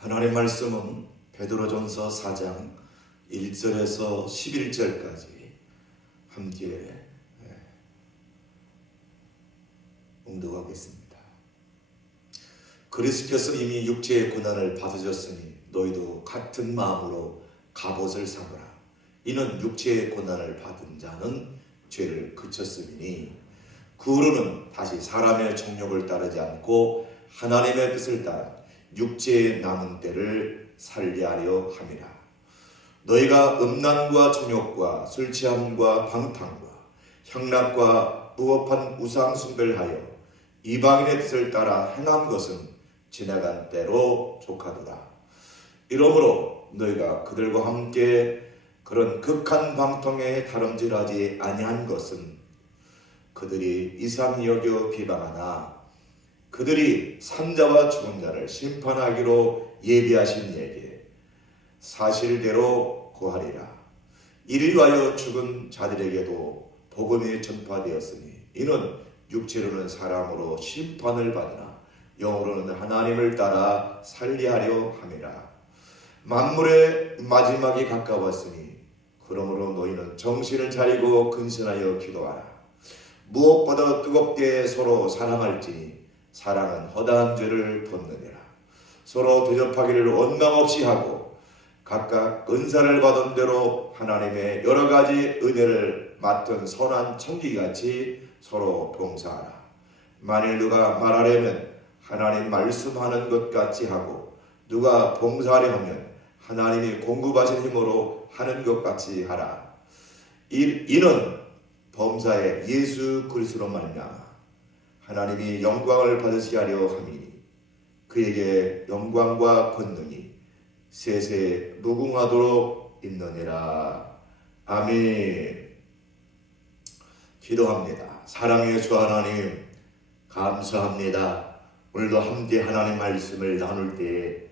하나님 말씀은 베드로전서 4장 1절에서 11절까지 함께 봉독하겠습니다. 그리스도께서 이미 육체의 고난을 받으셨으니 너희도 같은 마음으로 갑옷을 삼으라. 이는 육체의 고난을 받은 자는 죄를 그쳤음이니 그 후로는 다시 사람의 정욕을 따르지 않고 하나님의 뜻을 따라 육체의 남은 때를 살리하려 함이라. 너희가 음란과 정욕과 술 취함과 방탕과 향락과 무법한 우상 숭배하여 이방인의 뜻을 따라 행한 것은 지나간 때로 족하더라. 이러므로 너희가 그들과 함께 그런 극한 방탕에 다름질하지 아니한 것은 그들이 이상 여겨 비방하나 그들이 산자와 죽은 자를 심판하기로 예비하신 이에게 사실대로 고하리라. 이를 위하여 죽은 자들에게도 복음이 전파되었으니 이는 육체로는 사람으로 심판을 받으나 영으로는 하나님을 따라 살리하려 함이라. 만물의 마지막이 가까웠으니 그러므로 너희는 정신을 차리고 근신하여 기도하라. 무엇보다 뜨겁게 서로 사랑할지니 사랑은 허다한 죄를 벗느니라. 서로 대접하기를 원망 없이 하고 각각 은사를 받은 대로 하나님의 여러 가지 은혜를 맡은 선한 청기같이 서로 봉사하라. 만일 누가 말하려면 하나님 말씀하는 것 같이 하고 누가 봉사하려 하면 하나님이 공급하신 힘으로 하는 것 같이 하라. 이는 범사에 예수 그리스도로 말미암아 하나님이 영광을 받으시게 하려 함이니 그에게 영광과 권능이 세세 무궁하도록 있느니라. 아멘. 기도합니다. 사랑의 주 하나님, 감사합니다. 오늘도 함께 하나님 말씀을 나눌 때에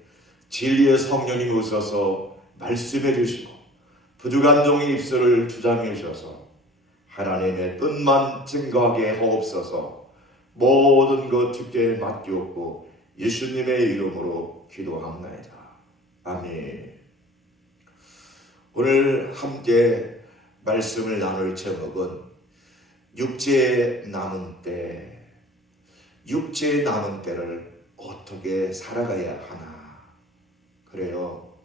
진리의 성령이 오셔서 말씀해 주시고 부족한 종의 입술을 주장해 주셔서 하나님의 뜻만 증거하게 하옵소서. 모든 것 주께 맡기옵고 예수님의 이름으로 기도합나이다. 아멘. 오늘 함께 말씀을 나눌 제목은 육체의 남은 때, 육체의 남은 때를 어떻게 살아가야 하나. 그래요.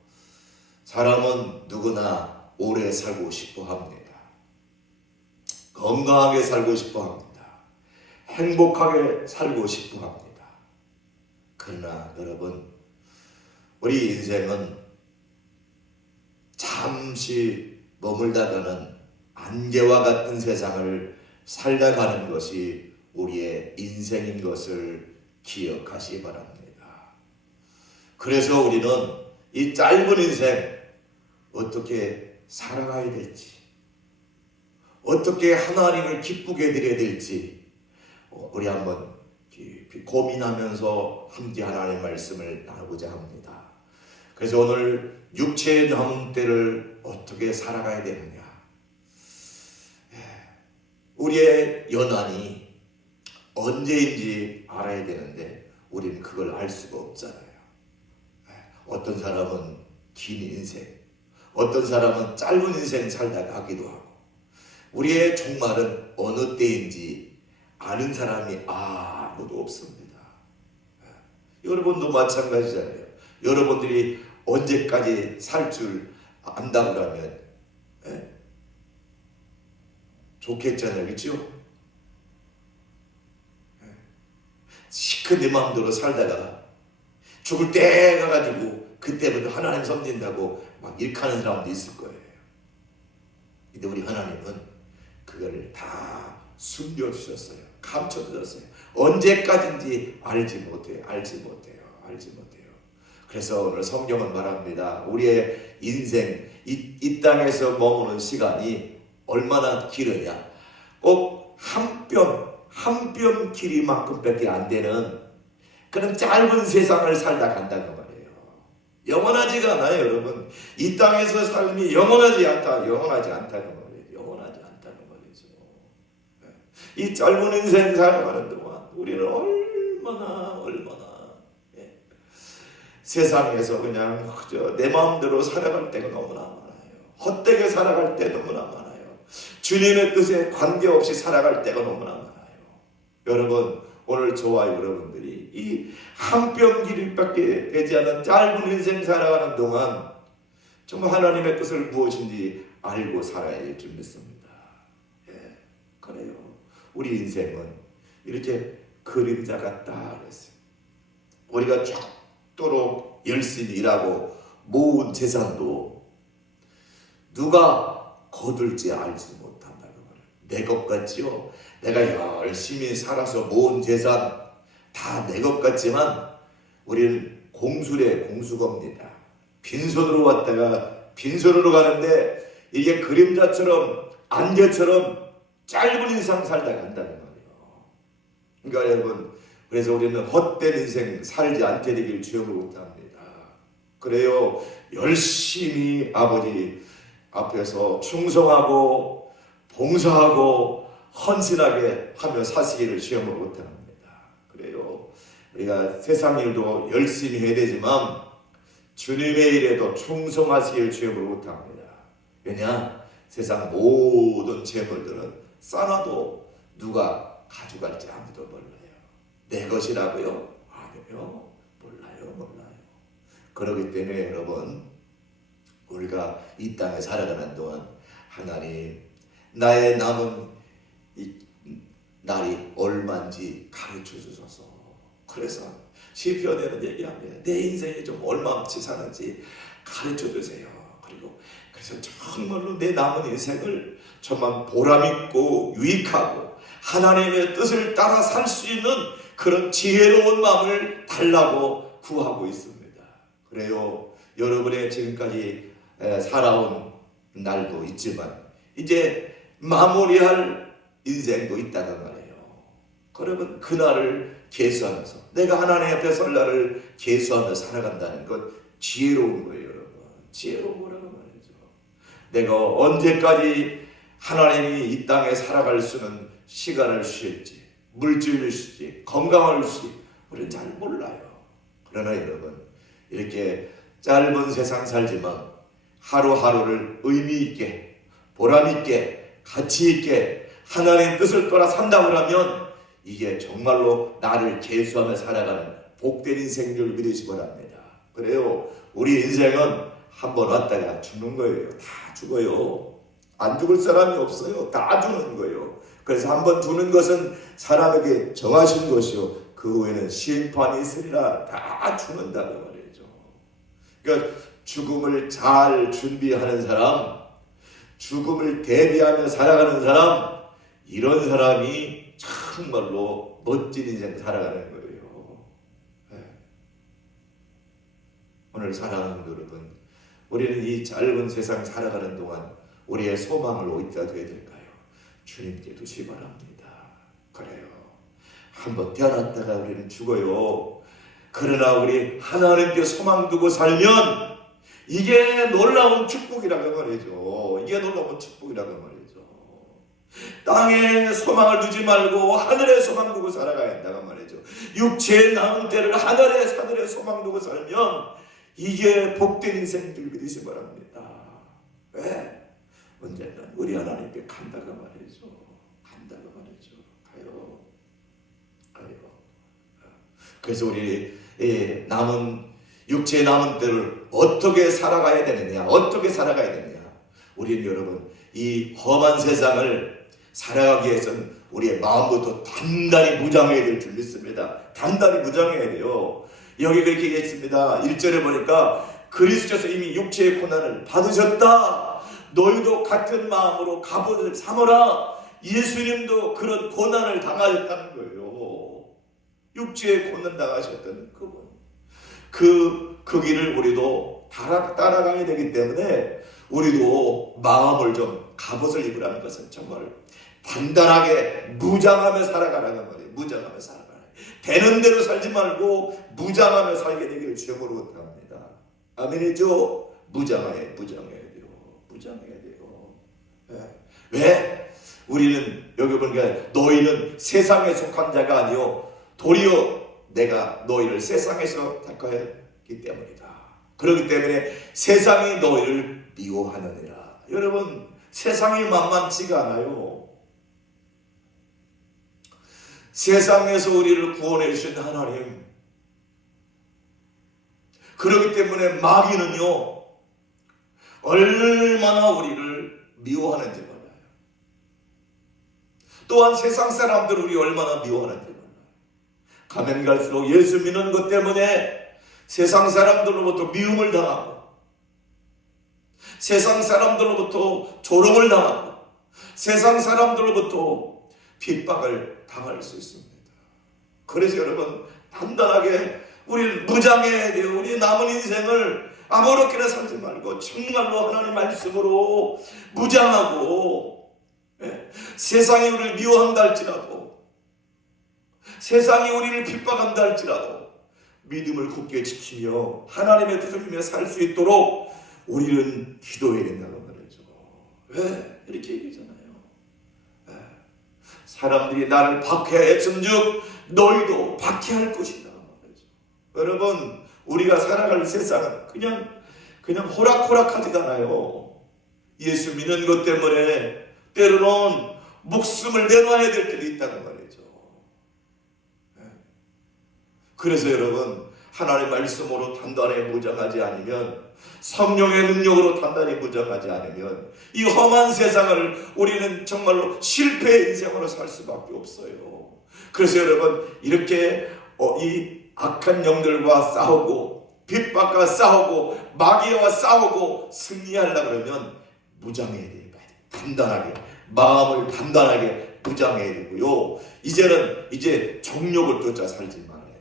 사람은 누구나 오래 살고 싶어 합니다. 건강하게 살고 싶어 합니다. 행복하게 살고 싶어 합니다. 그러나 여러분, 우리 인생은 잠시 머물다가는 안개와 같은 세상을 살다 가는 것이 우리의 인생인 것을 기억하시기 바랍니다. 그래서 우리는 이 짧은 인생 어떻게 살아가야 될지, 어떻게 하나님을 기쁘게 드려야 될지 우리 한번 깊이 고민하면서 함께 하나님의 말씀을 나누고자 합니다. 그래서 오늘 육체의 남은 때를 어떻게 살아가야 되느냐. 우리의 연한이 언제인지 알아야 되는데 우리는 그걸 알 수가 없잖아요. 어떤 사람은 긴 인생, 어떤 사람은 짧은 인생 살다가 하기도 하고 우리의 종말은 어느 때인지 아는 사람이 아무도 없습니다. 여러분도 마찬가지잖아요. 여러분들이 언제까지 살 줄 안다고 하면 좋겠잖아요. 그렇죠? 시큰 내 마음대로 살다가 죽을 때 가가지고 그때부터 하나님 섬긴다고 막 일하는 사람도 있을 거예요. 근데 우리 하나님은 그걸 다 숨겨주셨어요. 감춰주셨어요. 언제까지인지 알지 못해요. 그래서 오늘 성경은 말합니다. 우리의 인생, 이 땅에서 머무는 시간이 얼마나 길어야 꼭 한 뼘 길이만큼밖에 안 되는 그런 짧은 세상을 살다 간다는 말이에요. 영원하지가 않아요, 여러분. 이 땅에서 삶이 영원하지 않다는 말이에요. 영원하지 않다는 말이죠. 이 짧은 인생 살아가는 동안 우리는 얼마나 세상에서 그냥 그저 내 마음대로 살아갈 때가 너무나 많아요. 헛되게 살아갈 때 너무나 많아요. 주님의 뜻에 관계없이 살아갈 때가 너무나 많아요. 여러분, 오늘 저와 여러분들이 이 한 뼘 길이밖에 되지 않은 짧은 인생 살아가는 동안 정말 하나님의 뜻을 무엇인지 알고 살아야 할 줄 믿습니다. 예, 그래요. 우리 인생은 이렇게 그림자 같다 그랬어요. 우리가 죽도록 열심히 일하고 모은 재산도 누가 거둘지 알지 못한다고 말해요. 내 것 같지요. 내가 열심히 살아서 모은 재산 다 내 것 같지만 우리는 공수래 공수겁니다. 빈손으로 왔다가 빈손으로 가는데 이게 그림자처럼 안개처럼 짧은 인생 살다 간다는 말이에요. 그러니까 여러분, 그래서 우리는 헛된 인생 살지 않게 되길 주역을 못합니다. 그래요. 열심히 아버지 앞에서 충성하고 봉사하고 헌신하게 하며 사시기를 시험을 못합니다. 그래요. 우리가 세상 일도 열심히 해야 되지만 주님의 일에도 충성하시길 주역을 못합니다. 왜냐? 세상 모든 재물들은 쌓아도 누가 가져갈지 아무도 몰라요. 내 것이라고요? 아니요. 몰라요. 그렇기 때문에 여러분, 우리가 이 땅에 살아가는 동안 하나님, 나의 남은 이 날이 얼마인지 가르쳐 주소서. 그래서 시편에는 얘기합니다. 내 인생이 좀 얼마치 사는지 가르쳐 주세요. 그래서 정말로 내 남은 인생을 정말 보람있고 유익하고 하나님의 뜻을 따라 살 수 있는 그런 지혜로운 마음을 달라고 구하고 있습니다. 그래요. 여러분의 지금까지 살아온 날도 있지만 이제 마무리할 인생도 있다는 말이에요. 그러면 그날을 계수하면서 내가 하나님 앞에 설 날을 계수하며 살아간다는 것 지혜로운 거예요. 여러분, 지혜로운 거라고 말이죠. 내가 언제까지 하나님이 이 땅에 살아갈 수는 시간을 쉴지 물질을 쉴지 건강을 쉴지 우리는 잘 몰라요. 그러나 여러분, 이렇게 짧은 세상 살지만 하루하루를 의미 있게 보람 있게 가치 있게 하나님의 뜻을 따라 산다고 하면 이게 정말로 나를 계수하며 살아가는 복된 인생인 줄 믿으시기 바랍니다. 그래요. 우리 인생은 한번 왔다가 죽는 거예요. 다 죽어요. 안 죽을 사람이 없어요. 다 죽는 거예요. 그래서 한번 죽는 것은 사람에게 정하신 것이요, 그 후에는 심판이 있으리라. 다 죽는다고 말이죠. 그러니까 죽음을 잘 준비하는 사람, 죽음을 대비하며 살아가는 사람, 이런 사람이 정말로 멋진 인생 살아가는 거예요. 네. 오늘 사랑하는 여러분, 우리는 이 짧은 세상 살아가는 동안 우리의 소망을 어디다 둬야 될까요? 주님께 두시기 바랍니다. 그래요. 한번 태어났다가 우리는 죽어요. 그러나 우리 하나님께 소망 두고 살면 이게 놀라운 축복이라고 말이죠. 이게 놀라운 축복이라고 말이죠. 땅에 소망을 두지 말고 하늘에 소망 두고 살아가야 한다고 말이죠. 육체의 남은 때를 하늘에 소망 두고 살면 이게 복된 인생인 줄 믿으시기 바랍니다. 왜? 언젠가 우리 하나님께 간다고 말이죠. 간다고 말이죠. 가요. 그래서 우리 남은 육체의 남은 때를 어떻게 살아가야 되느냐? 어떻게 살아가야 되느냐? 우리는 여러분, 이 험한 세상을 살아가기 위해서는 우리의 마음부터 단단히 무장해야 될 줄 믿습니다. 단단히 무장해야 돼요. 여기 그렇게 얘기했습니다. 1절에 보니까 그리스도께서 이미 육체의 고난을 받으셨다. 너희도 같은 마음으로 갑옷을 삼으라. 예수님도 그런 고난을 당하셨다는 거예요. 육체의 고난 당하셨다는 그분. 그 길을 우리도 따라가야 되기 때문에 우리도 마음을 좀 갑옷을 입으라는 것은 정말 단단하게 무장하며 살아가라는 말이에요. 무장하며 살아가라. 되는 대로 살지 말고 무장하며 살게 되기를 주님으로 부탁합니다. 아멘이죠? 무장해야 돼요. 무장해야 돼요. 네. 왜? 우리는 여기 보니까 너희는 세상에 속한 자가 아니요 도리어 내가 너희를 세상에서 택하여 되었기 때문이다. 그렇기 때문에 세상이 너희를 미워하느니라. 여러분, 세상이 만만치가 않아요. 세상에서 우리를 구원해 주신 하나님, 그렇기 때문에 마귀는요 얼마나 우리를 미워하는지 몰라요. 또한 세상 사람들 우리 얼마나 미워하는지 몰라요. 가면 갈수록 예수 믿는 것 때문에 세상 사람들로부터 미움을 당하고, 세상 사람들로부터 조롱을 당하고, 세상 사람들로부터 핍박을 당할 수 있습니다. 그래서 여러분, 단단하게 우리는 무장해야 돼요. 우리 남은 인생을 아무렇게나 살지 말고 정말로 하나님 말씀으로 무장하고, 세상이 우리를 미워한다 할지라도, 세상이 우리를 핍박한다 할지라도 믿음을 굳게 지키며 하나님의 뜻을 위해 살 수 있도록 우리는 기도해야 된다고 말이죠. 왜? 이렇게 얘기하잖아요. 사람들이 나를 박해했음즉 너희도 박해할 것이다 말이죠. 여러분, 우리가 살아갈 세상은 그냥 호락호락하지가 않아요. 예수 믿는 것 때문에 때로는 목숨을 내놔야 될 때도 있다는 말이죠. 그래서 여러분, 하나님의 말씀으로 단단히 무장하지 않으면, 성령의 능력으로 단단히 무장하지 않으면 이 험한 세상을 우리는 정말로 실패의 인생으로 살 수밖에 없어요. 그래서 여러분, 이렇게 이 악한 영들과 싸우고 핍박과 싸우고 마귀와 싸우고 승리하려고 그러면 무장해야 돼요. 단단하게, 마음을 단단하게 무장해야 되고요. 이제 정욕을 쫓아 살지 말아야 돼요.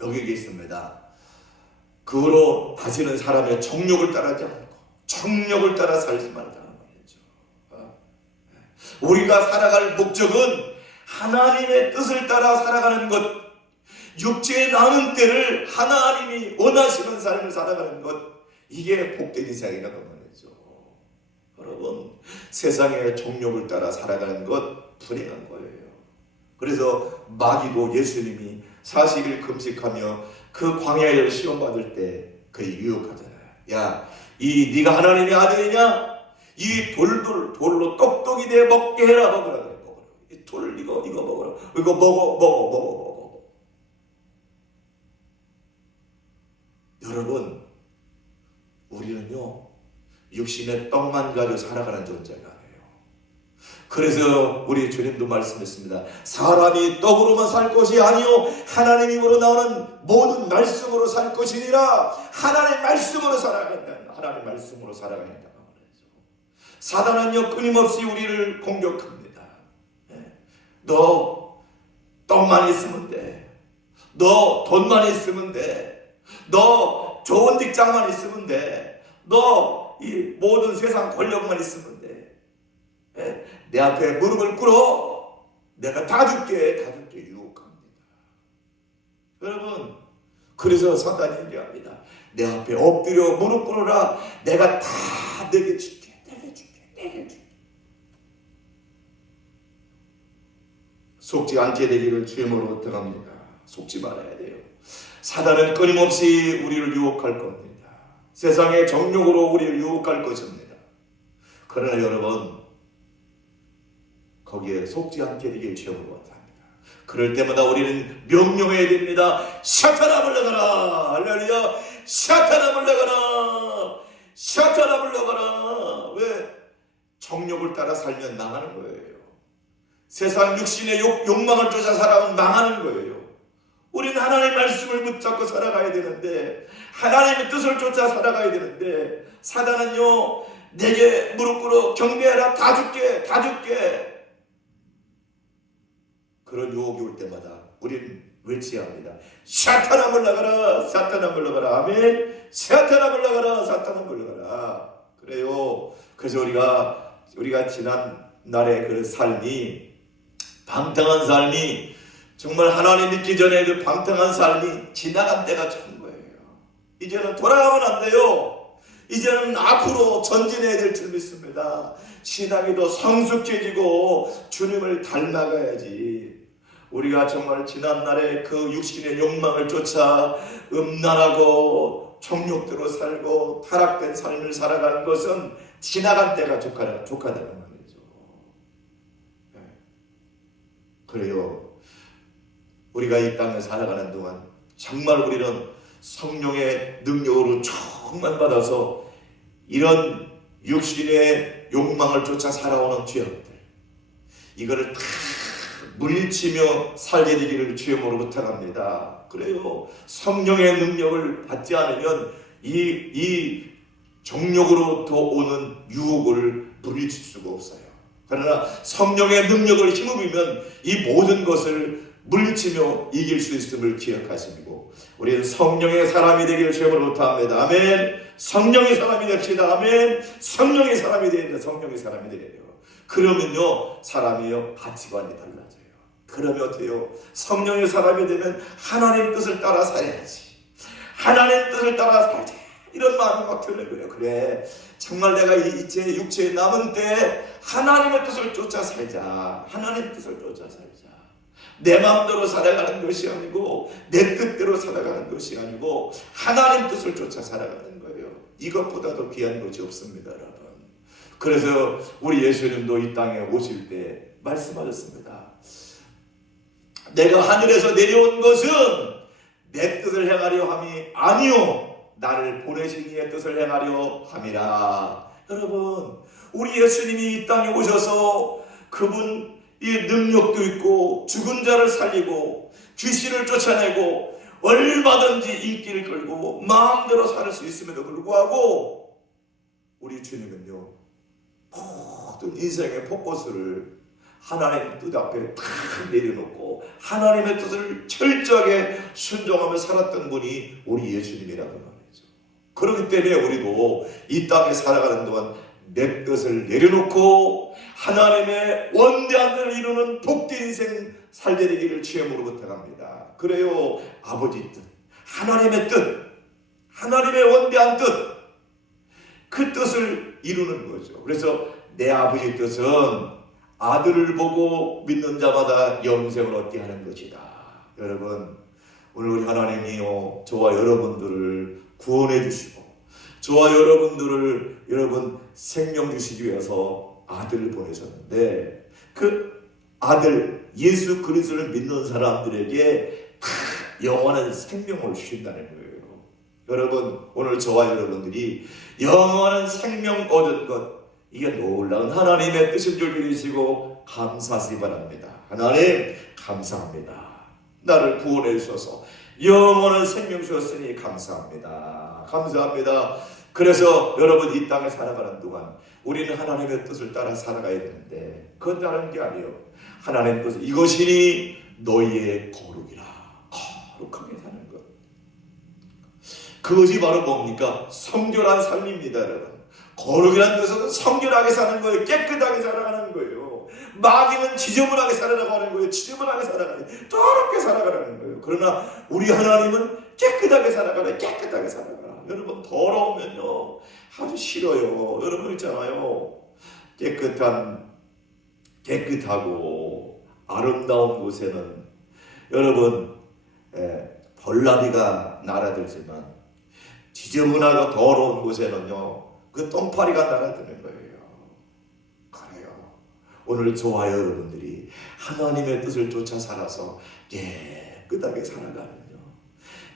여기 있습니다. 그 후로 다시는 사람의 정욕을 따르지 않고 정욕을 따라 살지 말자는 말이죠. 우리가 살아갈 목적은 하나님의 뜻을 따라 살아가는 것, 육체에 남은 때를 하나님이 원하시는 삶을 살아가는 것, 이게 복된 인생이라고 말이죠. 여러분, 세상의 정욕을 따라 살아가는 것 불행한 거예요. 그래서 마귀도 예수님이 40일 금식하며 그 광야를 시험받을 때 그의 유혹하잖아요. 야, 네가 하나님의 아들이냐? 이 돌로 똑똑이 내 먹게 해라. 먹으라 그래. 먹어라. 이 돌 이거 먹어라. 이거 먹어. 여러분, 우리는요 육신의 떡만 가지고 살아가는 존재가 아니에요. 그래서 우리 주님도 말씀했습니다. 사람이 떡으로만 살 것이 아니요 하나님 입으로 나오는 모든 말씀으로 살 것이니라. 하나님 말씀으로 살아가야 된다. 하나님 말씀으로 살아가야 된다. 사단은요 끊임없이 우리를 공격합니다. 너 떡만 있으면 돼. 너 돈만 있으면 돼. 너 좋은 직장만 있으면 돼. 너 이 모든 세상 권력만 있으면 돼. 내 앞에 무릎을 꿇어. 내가 다 줄게 유혹합니다. 여러분, 그래서 사단이 얘기합니다. 내 앞에 엎드려 무릎 꿇어라. 내가 다 내게 줄게. 속지 않게 되기를 주님으로 들어갑니다. 속지 말아야 돼요. 사단은 끊임없이 우리를 유혹할 겁니다. 세상의 정욕으로 우리를 유혹할 것입니다. 그러나 여러분, 거기에 속지 않게 되길 주님으로 합니다. 그럴 때마다 우리는 명령해야 됩니다. 사탄아 물러가라. 할렐루야. 사탄아 물러가라. 사탄아 물러가라. 왜? 정욕을 따라 살면 망하는 거예요. 세상 육신의 욕망을 쫓아 살아가면 망하는 거예요. 우리는 하나님의 말씀을 붙잡고 살아가야 되는데, 하나님의 뜻을 쫓아 살아가야 되는데, 사단은요 내게 무릎 꿇어 경배하라. 다 줄게. 그런 유혹이 올 때마다 우리는 외쳐야 합니다. 사탄아 물러가라. 아멘. 사탄아 물러가라. 그래요. 그래서 우리가 지난 날의 그 삶이, 방탕한 삶이, 정말 하나님 믿기 전에 그 방탕한 삶이 지나간 때가 참 거예요. 이제는 돌아가면 안 돼요. 이제는 앞으로 전진해야 될 줄 믿습니다. 신앙이 더 성숙해지고 주님을 닮아가야지. 우리가 정말 지난날에 그 육신의 욕망을 쫓아 음란하고 정욕대로 살고 타락된 삶을 살아가는 것은 지나간 때가 족하다는 말이죠. 그래요. 우리가 이 땅을 살아가는 동안 정말 우리는 성령의 능력으로 충만받아서 이런 육신의 욕망을 쫓아 살아오는 죄악들, 이거를 다 물리치며 살게 되기를 주님으로 부탁합니다. 그래요. 성령의 능력을 받지 않으면 이 정욕으로부터 오는 유혹을 물리칠 수가 없어요. 그러나 성령의 능력을 힘입으면 이 모든 것을 물리치며 이길 수 있음을 기억하시고, 우리는 성령의 사람이 되기를 주님으로 부탁합니다. 아멘. 성령의 사람이 됩시다. 아멘. 성령의 사람이 되야 성령의 사람이 되야 돼요. 그러면요, 사람이요, 가치관이 달라져요. 그러면 어때요? 성령의 사람이 되면 하나님 뜻을 따라 살아야지. 하나님 뜻을 따라 살자. 이런 마음이 막 드는 거예요. 그래, 정말 내가 이제 육체에 남은 때 하나님의 뜻을 쫓아 살자. 하나님 뜻을 쫓아 살자. 내 마음대로 살아가는 것이 아니고, 내 뜻대로 살아가는 것이 아니고, 하나님 뜻을 쫓아 살아가는 거예요. 이것보다도 귀한 것이 없습니다, 여러분. 그래서 우리 예수님도 이 땅에 오실 때 말씀하셨습니다. 내가 하늘에서 내려온 것은 내 뜻을 행하려 함이 아니요, 나를 보내신 이의 뜻을 행하려 함이라. 여러분, 우리 예수님이 이 땅에 오셔서 그분 이 능력도 있고 죽은 자를 살리고 귀신을 쫓아내고 얼마든지 인기를 끌고 마음대로 살 수 있음에도 불구하고, 우리 주님은요, 모든 인생의 포커스를 하나님의 뜻 앞에 탁 내려놓고 하나님의 뜻을 철저하게 순종하며 살았던 분이 우리 예수님이라는 말이죠. 그렇기 때문에 우리도 이 땅에 살아가는 동안 내 뜻을 내려놓고 하나님의 원대한 뜻을 이루는 복된 인생 살게 되기를 주님으로 부탁합니다. 그래요. 아버지 뜻, 하나님의 뜻, 하나님의 원대한 뜻, 그 뜻을 이루는 거죠. 그래서 내 아버지 뜻은 아들을 보고 믿는 자마다 영생을 얻게 하는 것이다. 여러분, 오늘 우리 하나님이요, 저와 여러분들을 구원해 주시고 저와 여러분들을 생명 주시기 위해서 아들을 보내셨는데, 그 아들 예수 그리스도를 믿는 사람들에게 다 영원한 생명을 주신다는 거예요. 여러분, 오늘 저와 여러분들이 영원한 생명 얻은 것, 이게 놀라운 하나님의 뜻인 줄 믿으시고 감사하시기 바랍니다. 하나님 감사합니다. 나를 구원해 주셔서 영원한 생명 주셨으니 감사합니다. 감사합니다. 그래서 여러분, 이 땅에 살아가는 동안 우리는 하나님의 뜻을 따라 살아가야 되는데, 그건 다른 게 아니에요. 하나님의 뜻, 이것이니 너희의 거룩이라. 거룩하게 사는 것, 그것이 바로 뭡니까? 성결한 삶입니다. 여러분, 거룩이라는 뜻은 성결하게 사는 거예요. 깨끗하게 살아가는 거예요. 마귀는 지저분하게 살아가는 거예요. 지저분하게 살아가는 거예요. 더럽게 살아가는 거예요. 그러나 우리 하나님은 깨끗하게 살아가라. 깨끗하게 살아가라. 여러분, 더러우면요 아주 싫어요. 여러분 있잖아요, 깨끗하고 아름다운 곳에는 여러분 벌나비가 날아들지만, 지저분하고 더러운 곳에는요 그 똥파리가 날아드는 거예요. 그래요. 오늘 저와 여러분들이 하나님의 뜻을 쫓아 살아서 깨끗하게 살아가면요,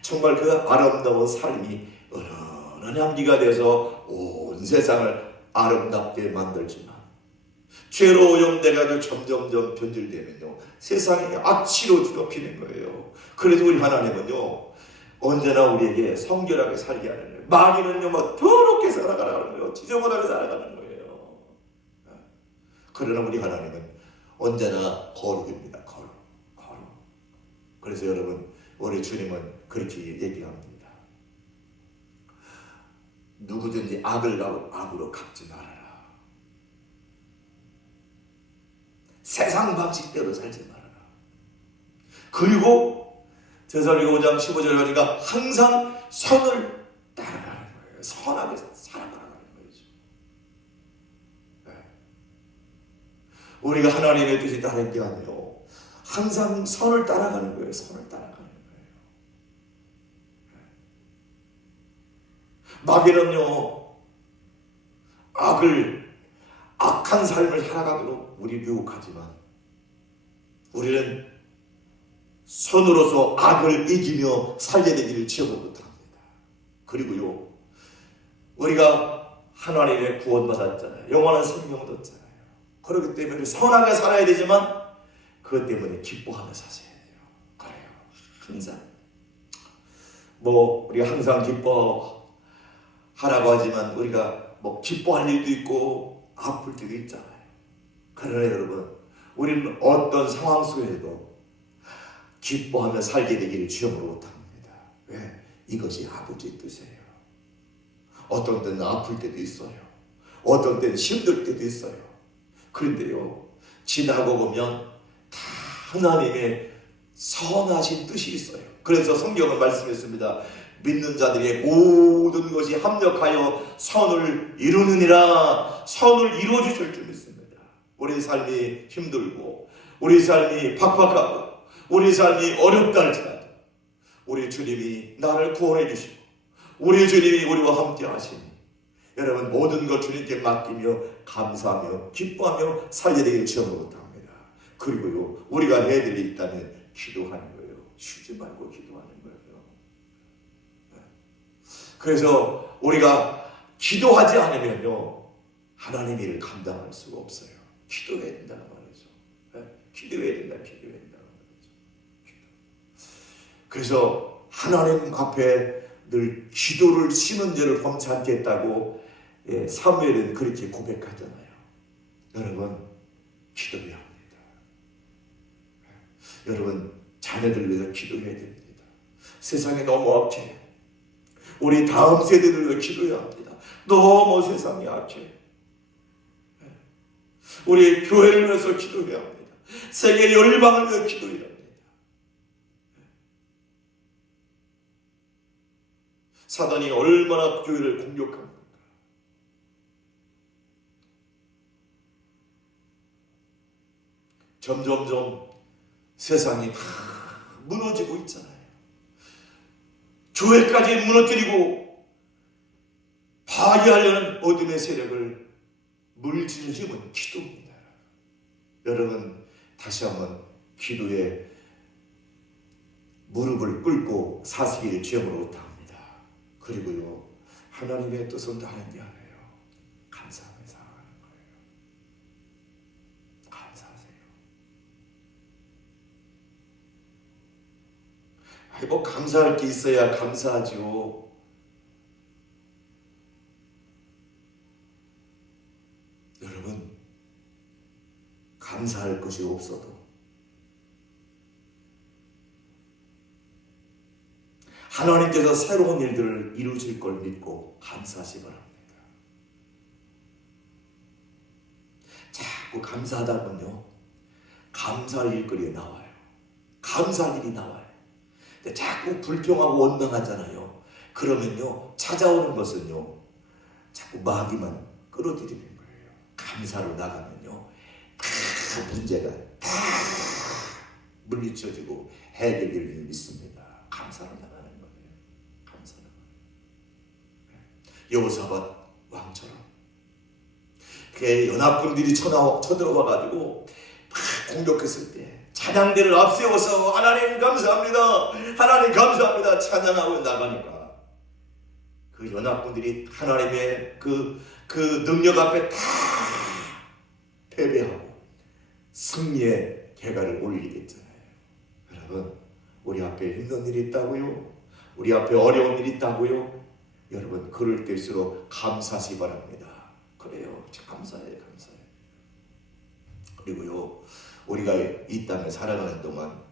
정말 그 아름다운 삶이 은은한 향기가 돼서 온 세상을 아름답게 만들지만, 죄로 오염돼가지고 점점점 변질되면요 세상이 악취로 뒤덮이는 거예요. 그래도 우리 하나님은요 언제나 우리에게 성결하게 살게 하는 거예요. 마귀는요 막 더럽게 살아가라는 거예요. 지저분하게 살아가는 거예요. 그러나 우리 하나님은 언제나 거룩입니다. 거룩. 그래서 여러분, 우리 주님은 그렇게 얘기합니다. 누구든지 악으로 갚지 말아라. 세상 방식대로 살지 말아라. 그리고 제사리가 5장 15절 보니까 항상 선을 따라가는 거예요. 선하게 살아가는 거죠. 네. 우리가 하나님의 뜻이 다른 게 아니에요. 항상 선을 따라가는 거예요. 선을 따라가는 거예요. 마귀는요, 악한 삶을 살아가도록 우리를 유혹하지만 우리는 선으로서 악을 이기며 살려내기를 지어보고 합니다. 그리고요, 우리가 하나님의 구원받았잖아요. 영원한 생명을 얻었잖아요. 그렇기 때문에 선하게 살아야 되지만 그것 때문에 기뻐하며 사셔야 돼요. 그래요. 항상 우리가 항상 기뻐하라고 하지만 우리가 기뻐할 일도 있고 아플 때도 있잖아요. 그러나 여러분, 우리는 어떤 상황 속에서도 기뻐하며 살게 되기를 주님으로 못합니다. 왜? 이것이 아버지의 뜻이에요. 어떤 때는 아플 때도 있어요. 어떤 때는 힘들 때도 있어요. 그런데요, 지나고 보면 다 하나님의 선하신 뜻이 있어요. 그래서 성경은 말씀했습니다. 믿는 자들의 모든 것이 합력하여 선을 이루느니라. 선을 이루어주실 줄 믿습니다. 우리 삶이 힘들고 우리 삶이 팍팍하고 우리 삶이 어렵다 할지라도 우리 주님이 나를 구원해 주시고 우리 주님이 우리와 함께 하시니 여러분, 모든 것 주님께 맡기며 감사하며 기뻐하며 살게 되기를 주님으로 합니다. 그리고요, 우리가 해야 될 일이 있다면 기도하는 거예요. 쉬지 말고 기도하는 거예요. 그래서 우리가 기도하지 않으면요, 하나님 일을 감당할 수가 없어요. 기도해야 된다는 말이죠. 기도해야 된다는 말이죠. 그래서 하나님 앞에 늘 기도를 쉬는 죄를 범치 않겠다고 사무엘은 그렇게 고백하잖아요. 여러분, 기도해야 합니다. 여러분, 자녀들 위해서 기도해야 됩니다. 세상이 너무 악해요. 우리 다음 세대들 위해 기도해야 합니다. 너무 세상이 악해요. 우리 교회를 위해서 기도해야 합니다. 세계 열방을 위해 기도해야 합니다. 사단이 얼마나 교회를 공격합니까? 점점점 세상이 다 무너지고 있잖아요. 교회까지 무너뜨리고 파괴하려는 어둠의 세력을 물리치는 힘은 기도입니다. 여러분, 다시 한번 기도에 무릎을 꿇고 사시기를 주님으로 합니다. 그리고요, 하나님의 뜻은 다른 게 아니에요. 감사하며 살아가는 거예요. 감사하세요. 감사할 게 있어야 감사하죠. 여러분, 감사할 것이 없어도 하나님께서 새로운 일들을 이루실 걸 믿고 감사하시 바랍니다. 자꾸 감사하다 보면요, 감사할 일거리가 나와요. 감사할 일이 나와요. 근데 자꾸 불평하고 원망하잖아요. 그러면요, 찾아오는 것은요, 자꾸 마귀만 끌어들이는 거예요. 감사로 나가면요, 다 문제가 다 물리쳐지고 해결될 일을 믿습니다. 감사로 나가는 거예요. 감사로. 여호사밧 왕처럼 그 연합군들이 쳐들어와가지고 막 공격했을 때 찬양대를 앞세워서 하나님 감사합니다, 하나님 감사합니다 찬양하고 나가니까 그 연합군들이 하나님의 그 능력 앞에 다 패배하고 승리의 개가를 올리겠잖아요. 여러분, 우리 앞에 힘든 일이 있다고요? 우리 앞에 어려운 일이 있다고요? 여러분, 그럴 때일수록 감사하시 바랍니다. 그래요, 감사해요, 감사해요. 그리고요, 우리가 이 땅에 살아가는 동안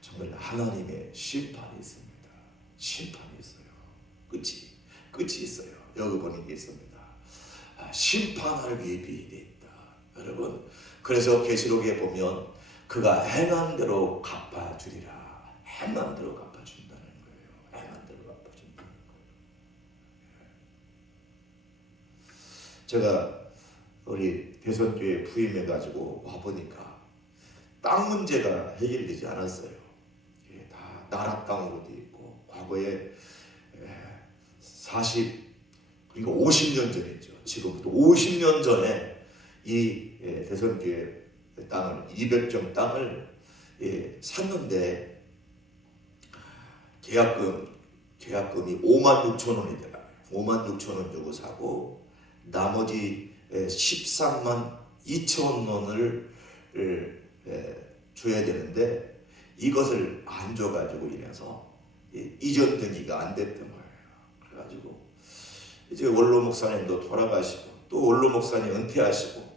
정말 하나님의 심판이 있습니다. 심판이 있어요. 끝이 있어요. 여기 보는 게 있습니다. 심판할 예비돼 있다. 여러분, 그래서 계시록에 보면 그가 행한 대로 갚아주리라. 행한 대로 갚아준다는 거예요. 행한 대로 갚아준다는 거예요. 제가 우리 대선교회 부임해가지고 와보니까 땅 문제가 해결되지 않았어요. 다 나라 땅으로 되어 있고, 과거에 40 그러니까 50년 전이죠. 지금부터 50년 전에 이 대선교회 땅을 200정 땅을 샀는데 계약금이 5만 6천 원이더라고요. 5만 6천 원 주고 사고 나머지 13만 2천 원을 줘야 되는데 이것을 안 줘가지고 인해서 이전 등기가 안 됐던 거예요. 그래가지고 이제 원로 목사님도 돌아가시고 또 원로 목사님 은퇴하시고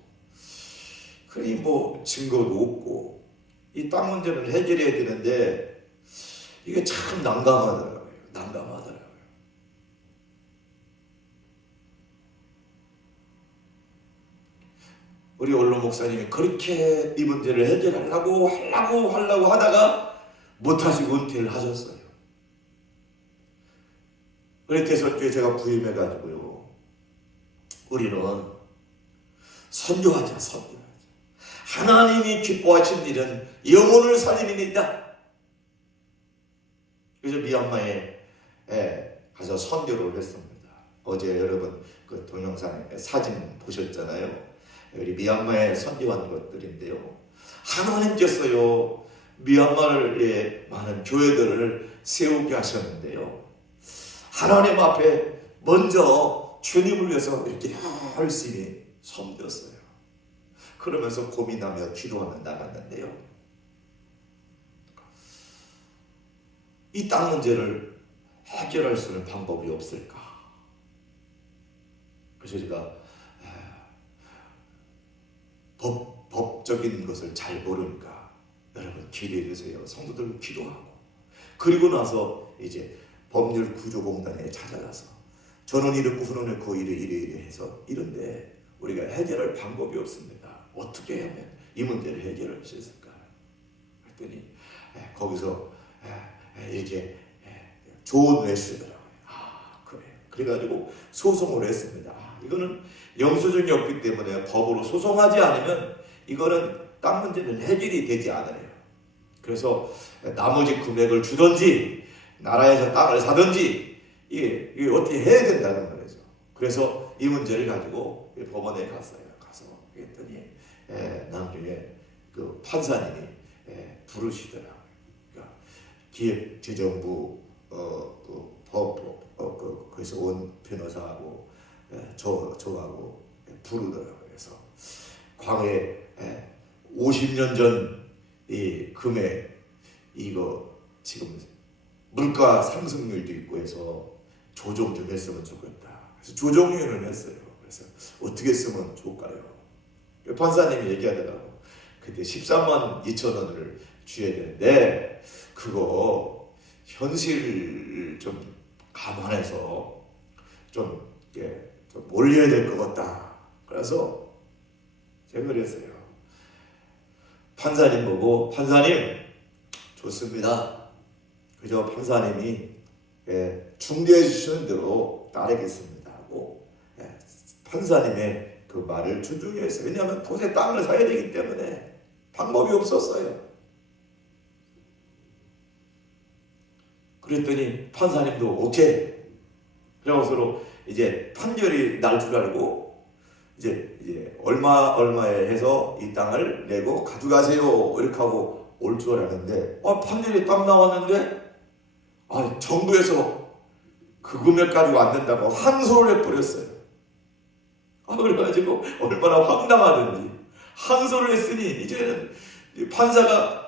그러니 뭐 증거도 없고 이 땅 문제는 해결해야 되는데 이게 참 난감하더라고요. 우리 원로 목사님이 그렇게 이 문제를 해결하려고 하다가 못하시고 은퇴를 하셨어요. 그래서 대선교회 제가 부임해가지고요. 우리는 선교하자. 하나님이 기뻐하신 일은 영혼을 살리는 일이다. 그래서 미얀마에 가서 선교를 했습니다. 어제 여러분 그 동영상 사진 보셨잖아요. 우리 미얀마에 선교한 것들인데요. 하나님께서요 미얀마의 많은 교회들을 세우게 하셨는데요. 하나님 앞에 먼저 주님을 위해서 이렇게 열심히 섬겼어요. 그러면서 고민하며 기도하며 나갔는데요. 이 땅 문제를 해결할 수 있는 방법이 없을까? 그래서 제가 법적인 것을 잘 모르니까 여러분 기도해 주세요. 성도들 기도하고 그리고 나서 이제 법률 구조공단에 찾아가서 저는 이렇고 후는 그 이래 해서 이런데 우리가 해결할 방법이 없습니다. 어떻게 하면 이 문제를 해결할 수 있을까? 그랬더니 거기서 이렇게 조언을 했더라고요. 그래. 그래가지고 소송을 했습니다. 이거는 영수증이 없기 때문에 법으로 소송하지 않으면 이거는 땅 문제는 해결이 되지 않아요. 그래서 나머지 금액을 주든지 나라에서 땅을 사든지 이게 어떻게 해야 된다는 거죠. 그래서 이 문제를 가지고 법원에 갔어요. 가서 그랬더니 나중에 그 판사님이 부르시더라고요. 그러니까 기획재정부 거기서 온 변호사하고 저하고 부르더라고요. 그래서 과거에 50년 전 이 금액 이거 지금 물가 상승률도 있고 해서 조정 좀 했으면 좋겠다. 그래서 조정위원회를 했어요. 그래서 어떻게 쓰면 좋을까요? 판사님이 얘기하더라고. 그때 13만 2천 원을 줘야 되는데 그거 현실을 좀 감안해서 좀 올려야 될 것 같다. 그래서 제가 그랬어요. 판사님 보고 판사님 좋습니다. 그저 판사님이 중대해 주시는 대로 따르겠습니다 하고 판사님의 그 말을 존중했어요. 왜냐하면 도저히 땅을 사야 되기 때문에 방법이 없었어요. 그랬더니 판사님도 오케이. 그래서 이제 판결이 날 줄 알고 이제 얼마에 해서 이 땅을 내고 가져가세요 이렇게 하고 올 줄 알았는데 판결이 딱 나왔는데 정부에서 그 금액 가지고 안 된다고 항소를 해버렸어요. 그래가지고 얼마나 황당하든지 항소를 했으니 이제는 판사가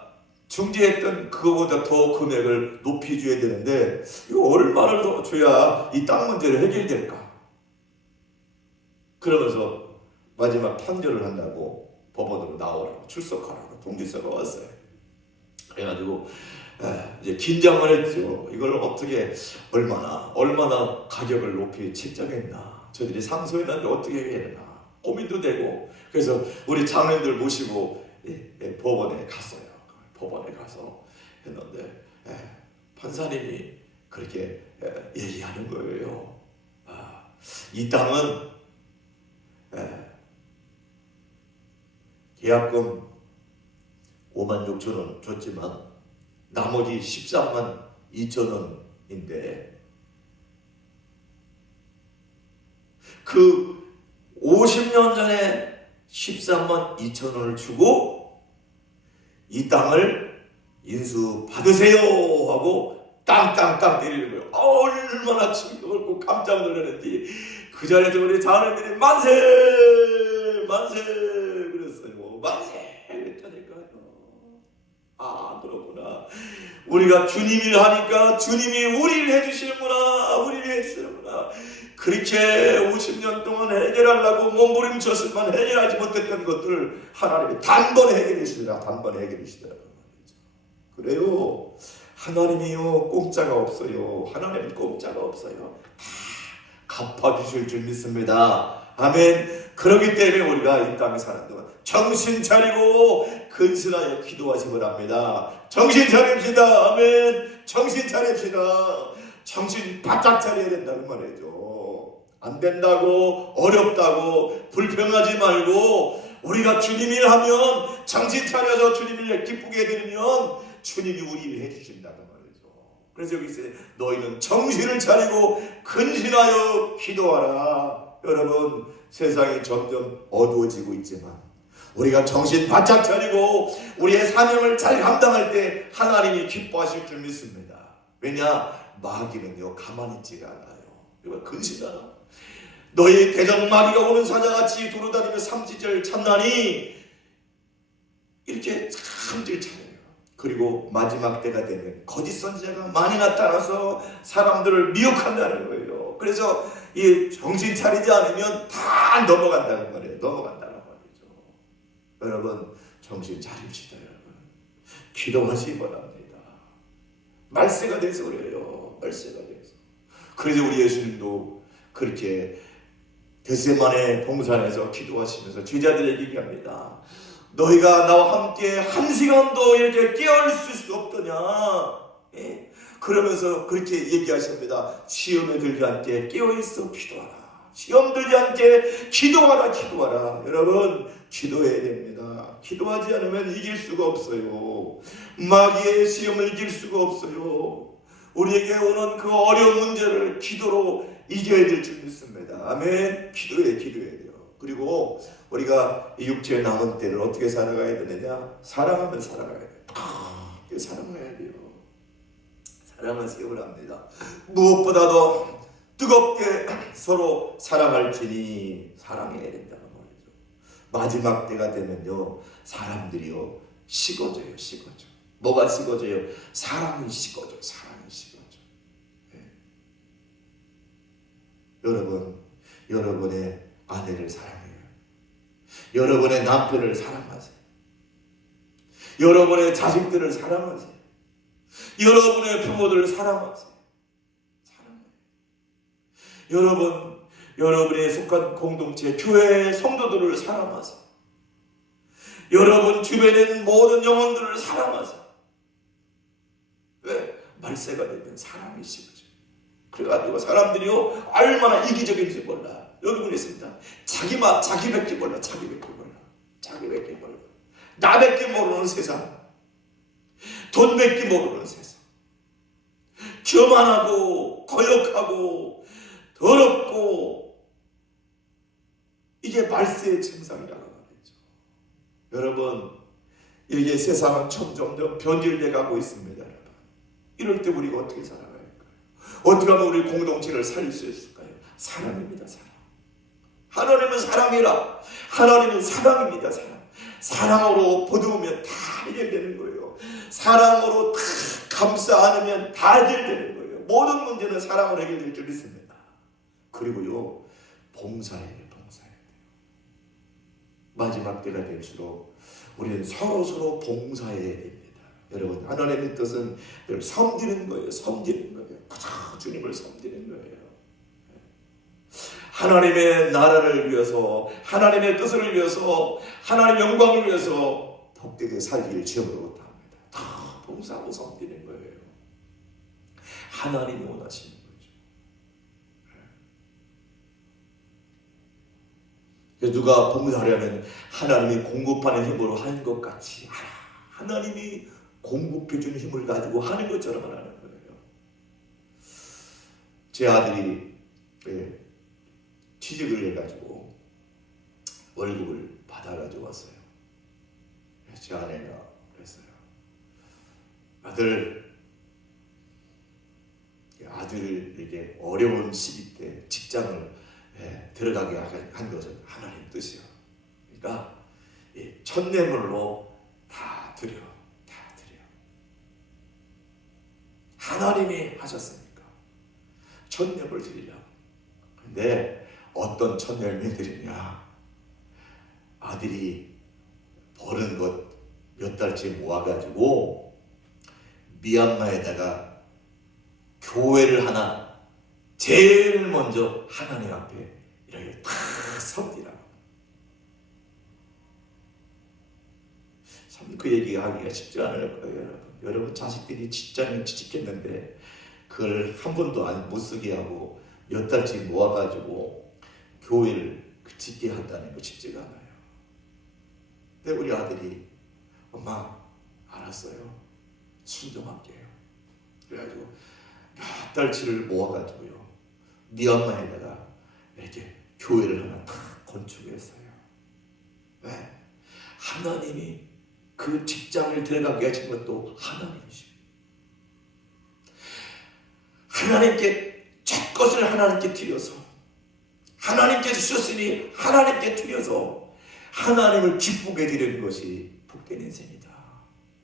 중재했던 그거보다 더 금액을 높이 줘야 되는데 이거 얼마를 더 줘야 이 땅 문제를 해결될까? 그러면서 마지막 판결을 한다고 법원으로 나오라고 출석하라고 통지서가 왔어요. 그래가지고 이제 긴장을 했죠. 이걸 어떻게 얼마나 가격을 높이 책정했나? 저들이 상소했는데 어떻게 해야 되나? 고민도 되고 그래서 우리 장로님들 모시고 법원에 갔어요. 법원에 가서 했는데 판사님이 그렇게 얘기하는 거예요. 이 땅은 계약금 5만 6천 원 줬지만 나머지 13만 2천 원인데 그 50년 전에 13만 2천 원을 주고 이 땅을 인수 받으세요 하고 땅땅땅 때리는 거예요. 얼마나 충격을 깜짝 놀랐는지 그 자리에서 우리 자녀들이 만세 만세 그랬어요. 만세 그랬다니까요. 아 그렇구나. 우리가 주님을 하니까 주님이 우리를 해주시는구나. 우리를 해주시는구나. 그렇게 50년 동안 해결하려고 몸부림쳤지만 해결하지 못했던 것들을 하나님이 단번에 해결해 주시더라. 단번에 해결해 주시더라. 그래요. 하나님이요 공짜가 없어요. 하나님은 공짜가 없어요. 다 갚아주실 줄 믿습니다. 아멘. 그렇기 때문에 우리가 이 땅에 사는 동안 정신 차리고 근신하여 기도하시 바랍니다. 정신 차립시다. 아멘. 정신 차립시다. 정신 바짝 차려야 된다는 말이죠. 안 된다고 어렵다고 불평하지 말고 우리가 주님 일 하면 정신 차려서 주님 일 기쁘게 해드리면 주님이 우리를 해주신다는 말이죠. 그래서 여기 있어요. 너희는 정신을 차리고 근신하여 기도하라. 여러분 세상이 점점 어두워지고 있지만 우리가 정신 바짝 차리고 우리의 사명을 잘 감당할 때 하나님이 기뻐하실 줄 믿습니다. 왜냐? 마귀는요 가만히 있지가 않아요. 이거 근신하라. 너희 대적 마귀가 오는 사자같이 돌아다니며 삼지절 참나니 이렇게 참질 차려요. 그리고 마지막 때가 되면 거짓 선지자가 많이 나타나서 사람들을 미혹한다는 거예요. 그래서 이 정신 차리지 않으면 다 넘어간다는 거예요. 넘어간다는 말이죠. 여러분 정신 차립시다. 여러분 기도하시기 바랍니다. 말세가 돼서 그래요. 말세가 돼서. 그래서 우리 예수님도 그렇게 겟세마네 동산에서 기도하시면서 제자들에게 얘기합니다. 너희가 나와 함께 한 시간도 이렇게 깨어있을 수 없더냐. 예? 그러면서 그렇게 얘기하십니다. 시험에 들지 않게 깨어있어 기도하라. 시험 들지 않게 기도하라. 기도하라. 여러분 기도해야 됩니다. 기도하지 않으면 이길 수가 없어요. 마귀의 시험을 이길 수가 없어요. 우리에게 오는 그 어려운 문제를 기도로 이겨야 될 줄 믿습니다. 아멘. 기도해야 돼요. 그리고 우리가 이 육체의 남은 때를 어떻게 살아가야 되느냐? 사랑하면 살아가야 돼요. 사랑해야 돼요. 사랑은 세월 합니다. 무엇보다도 뜨겁게 서로 사랑할지니 사랑해야 된다는 말이죠. 마지막 때가 되면요 사람들이요 식어져요. 식어져. 뭐가 식어져요? 사랑이 식어져. 사랑이 식어져. 네. 여러분 여러분의 아내를 사랑해요. 여러분의 남편을 사랑하세요. 여러분의 자식들을 사랑하세요. 여러분의 부모들을 사랑하세요. 사랑해요. 여러분이 속한 공동체 교회의 성도들을 사랑하세요. 여러분 주변에 있는 모든 영혼들을 사랑하세요. 왜? 말세가 되면 사랑이 식어져요. 그래가지고 사람들이요 얼마나 이기적인지 몰라. 여기 보고 있습니다. 자기밖에 몰라. 자기밖에 몰라. 나밖에 모르는 세상. 돈밖에 모르는 세상. 교만하고 거역하고 더럽고 이게 말세의 증상이라는 말이죠. 여러분 이게 세상은 점점 변질돼 가고 있습니다. 여러분. 이럴 때 우리가 어떻게 살아가야 할까요? 어떻게 하면 우리 공동체를 살릴 수 있을까요? 사랑입니다. 사랑. 하나님은 사랑이라. 하나님은 사랑입니다. 사랑. 사랑으로 보듬으면 다 해결되는 거예요. 사랑으로 다 감싸 안으면 다 해결되는 거예요. 모든 문제는 사랑으로 해결될 줄 믿습니다. 그리고요 봉사해야 돼요. 마지막 때가 될수록 우리는 서로 봉사해야 됩니다. 여러분 하나님의 뜻은 섬기는 거예요. 섬기는 거예요. 주님을 섬기는 거예요. 하나님의 나라를 위해서 하나님의 뜻을 위해서 하나님의 영광을 위해서 복되게 살기를 지혜로 못합니다. 다 봉사하고 섬기는 거예요. 하나님이 원하시는 거죠. 그래서 누가 봉사하려면 하나님이 공급하는 힘으로 하는 것 같이 하라. 하나님이 공급해 준 힘을 가지고 하는 것처럼 하는 거예요. 제 아들이 취직을 해가지고 월급을 받아가지고 왔어요. 제 아내가 그랬어요. 아들을 이렇게 어려운 시기 때 직장을 들어가게 한 것은 하나님 뜻이요. 그러니까 첫뇌물로 다 드려. 하나님이 하셨으니까 첫뇌물 드리려고. 근데 어떤 첫뇌물이 드리냐? 아들이 버는 것 몇 달째 모아가지고 미얀마에다가 교회를 하나 제일 먼저 하나님 앞에 이렇게 다 섬기라고. 참 그 얘기하기가 쉽지 않을 거예요, 여러분. 여러분 자식들이 직장에 취직했는데 그걸 한 번도 못 쓰게 하고 몇 달째 모아가지고 교회를 짓게 한다는 거 쉽지가 않아요. 근데 우리 아들이 엄마 알았어요. 순종할게요. 그래가지고 몇 달치를 모아가지고요. 미얀마에다가 이렇게 교회를 하나 탁 건축했어요. 왜? 하나님이 그 직장을 들어가게 하신 것도 하나님이십니다. 하나님께 첫 것을 하나님께 드려서 하나님께 주셨으니 하나님께 드려서 하나님을 기쁘게 드리는 것이 복된 인생이다.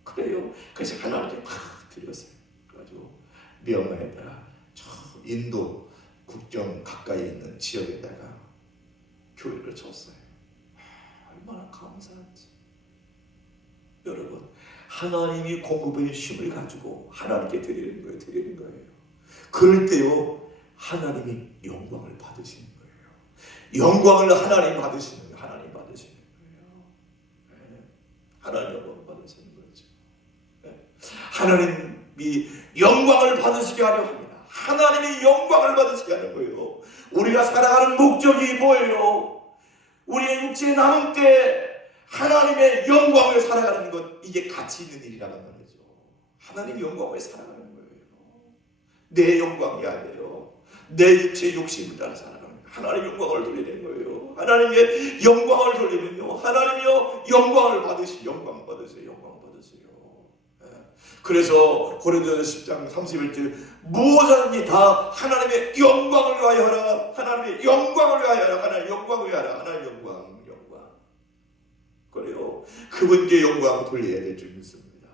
그래요. 그래서 하나님께 다 드렸어요. 그래가지고 미얀마에다가 저 인도 국경 가까이 있는 지역에다가 교회를 쳤어요. 얼마나 감사한지. 여러분, 하나님이 공급의 힘을 가지고 하나님께 드리는 거예요. 그럴 때요, 하나님이 영광을 받으시는 거예요. 영광을 하나님 받으시는 거예요. 하나님 받으시는 거예요. 네. 하나님 영광을 받으시는 거죠. 네. 하나님이 영광을 받으시게 하려 합니다. 하나님이 영광을 받으시게 하는 거예요. 우리가 살아가는 목적이 뭐예요? 우리의 육체에 남은 때 하나님의 영광을 살아가는 것, 이게 가치 있는 일이라는 말이죠. 하나님의 영광을 살아가는 거예요. 내 영광이 아니에요. 내 육체의 욕심을 따라 살아가는 거예요. 하나님의 영광을 돌리는 거예요. 하나님의 영광을 돌리면요, 하나님이요 영광을 받으세요. 영광 받으세요. 그래서 고린도전서 10장 31절 무엇이든지 다 하나님의 영광을 위하여 하라. 하나님의 영광을 위하여 하라. 하나님의 영광을 위하여 하라. 하나님의 영광. 그래요. 그분께 영광 돌려야 될 줄 믿습니다.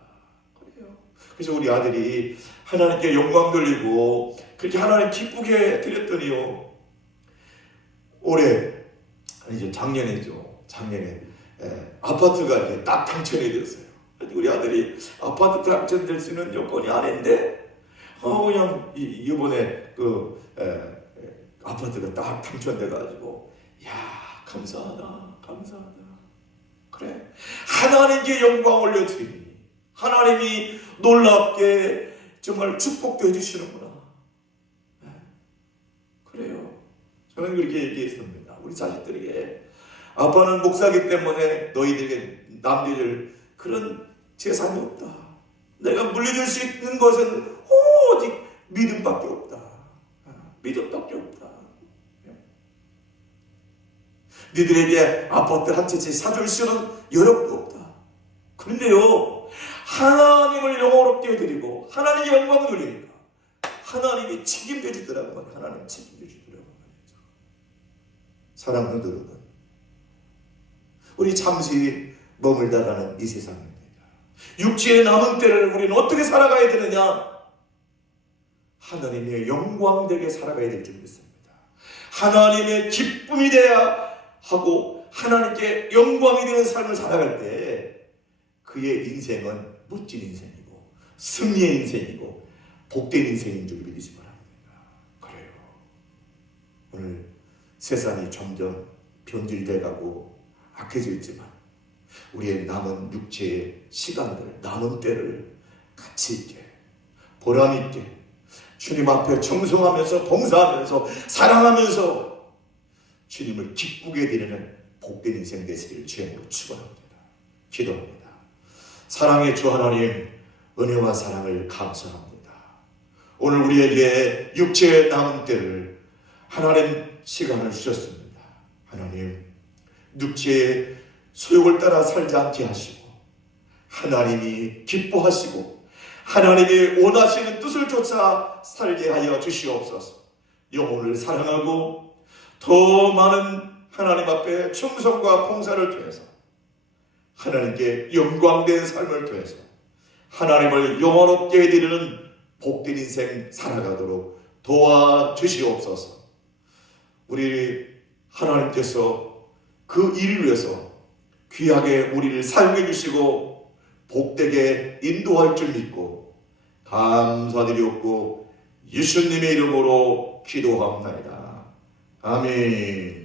그래요. 그래서 우리 아들이 하나님께 영광 돌리고 그렇게 하나님 기쁘게 드렸더니요, 올해 아니죠, 작년에 아파트가 이제 딱 당첨이 되었어요. 우리 아들이 아파트 당첨될 수 있는 요건이 아닌데 그냥 이번에 아파트가 딱 당첨돼가지고, 야, 감사하다. 그래, 하나님께 영광 올려드리니 하나님이 놀랍게 정말 축복도 해주시는구나. 네. 그래요. 저는 그렇게 얘기했습니다. 우리 자식들에게 아빠는 목사기 때문에 너희들에게 남겨줄 그런 재산이 없다. 내가 물려줄 수 있는 것은 오직 믿음밖에 없다. 믿음밖에 없다. 너희들에게 아파트 한 채 사줄 수 있는 여력도 없다. 그런데요, 하나님을 영화롭게 해드리고 하나님의 영광을 돌리니까 하나님이 책임져 주더라고요. 하나님이 책임져 주더라고요. 사랑하는 여러분, 우리 잠시 머물다 가는 이 세상입니다. 육체의 남은 때를 우리는 어떻게 살아가야 되느냐? 하나님의 영광되게 살아가야 될 줄 믿습니다. 하나님의 기쁨이 돼야 하고 하나님께 영광이 되는 삶을 살아갈 때 그의 인생은 멋진 인생이고 승리의 인생이고 복된 인생인 줄 믿으시 바랍니다. 그래요. 오늘 세상이 점점 변질돼가고 악해질지만 우리의 남은 육체의 시간들, 남은 때를 가치 있게, 보람 있게 주님 앞에 청송하면서 봉사하면서 사랑하면서 주님을 기쁘게 드리는 복된 인생 되시기를 주님으로 축원합니다. 기도합니다. 사랑의 주 하나님, 은혜와 사랑을 감사합니다. 오늘 우리에게 육체에 남은 때를 하나님 시간을 주셨습니다. 하나님, 육체의 소욕을 따라 살지 않게 하시고 하나님이 기뻐하시고 하나님이 원하시는 뜻을 쫓아 살게 하여 주시옵소서. 영혼을 사랑하고 더 많은 하나님 앞에 충성과 봉사를 통해서 하나님께 영광된 삶을 통해서 하나님을 영원롭게 해드리는 복된 인생 살아가도록 도와주시옵소서. 우리 하나님께서 그 일을 위해서 귀하게 우리를 사용해 주시고 복되게 인도할 줄 믿고 감사드리옵고 예수님의 이름으로 기도합니다. 아멘.